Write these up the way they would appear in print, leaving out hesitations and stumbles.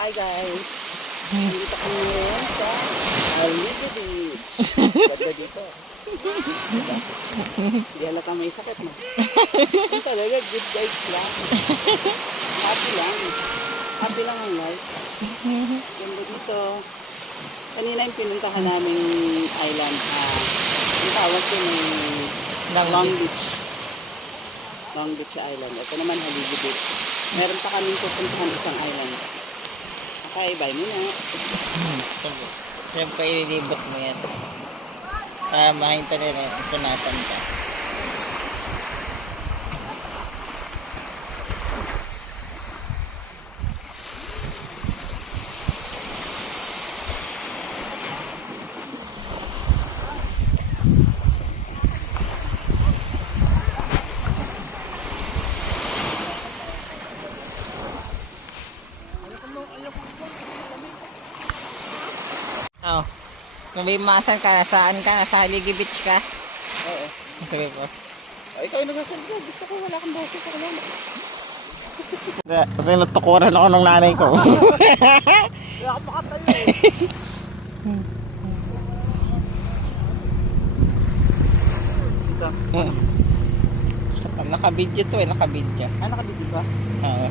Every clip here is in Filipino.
Hi guys! Nandito kami ngayon sa Aligo Beach. Ganda dito. Di halata may sakit mo. Yung talaga, good guys lang. Happy lang. Happy lang ang life. Ganda dito. Kanina yung pinuntahan namin island. Yung tawag ko ng Long Beach. Long Beach Island. Ito naman Aligo Beach. Meron pa kaming pupuntahan isang island. Okay, bye muna. Siyempre, ililibot mo yan. Para makita nila kung nasan ka. Oh. Nabimasan ka, nasaan ka? Nasa Haligi Beach ka? Oo. Sige po. Ikaw yung nagsasalga. Gusto ko wala kang boses sa kanila. Kasi natukuran ako ng nanay ko. Wala ka makatayo eh. Dito. Nakabidyo to eh, nakabidyo. Nakabibig ba? Oo.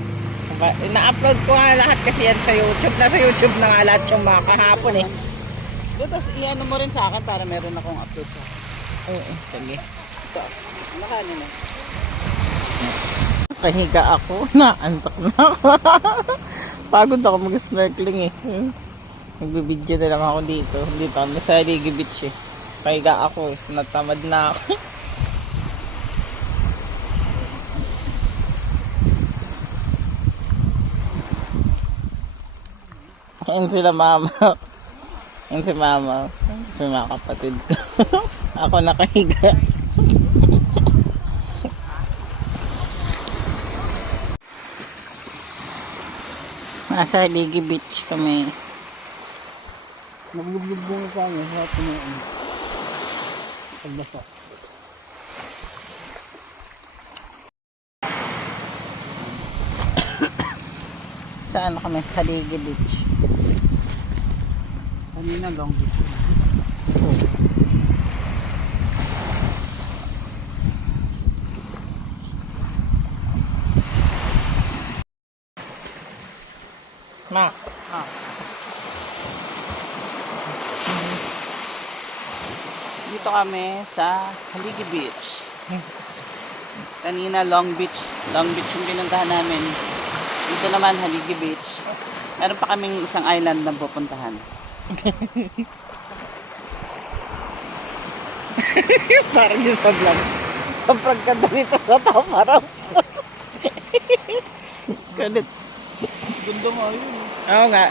Na-upload ko nga lahat kasi yan sa YouTube. Nasa YouTube na nga lahat yung mga kahapon eh. Tapos i-ano mo rin sa akin para meron akong upload sa akin. Oo, sige. Ito. Nakaano na. Kahiga ako. Naantok na ako. Pagod ako mag-snorkeling eh. Nagbibidyo na lang ako dito. Dito kami sa Haligi Beach eh. Kahiga ako eh. Natamad na ako. Ayun sila mama. Ayun si mama. Si mga kapatid. Ako nakahiga. Nasa Haligi Beach kami. Naglublog sa amin. Sa atin yung pagbasa. Saan kami? Haligi Beach. Kanina Long Beach. Ma. Dito kami sa Haligi Beach. Kanina Long Beach. Long Beach yung pinuntahan namin. Dito naman Haligi Beach. Meron pa kaming isang island na pupuntahan. Parang yung sa vlog. Sobrang ganda nito sa taparang. Ganit. Ganda nga yun. Oo nga.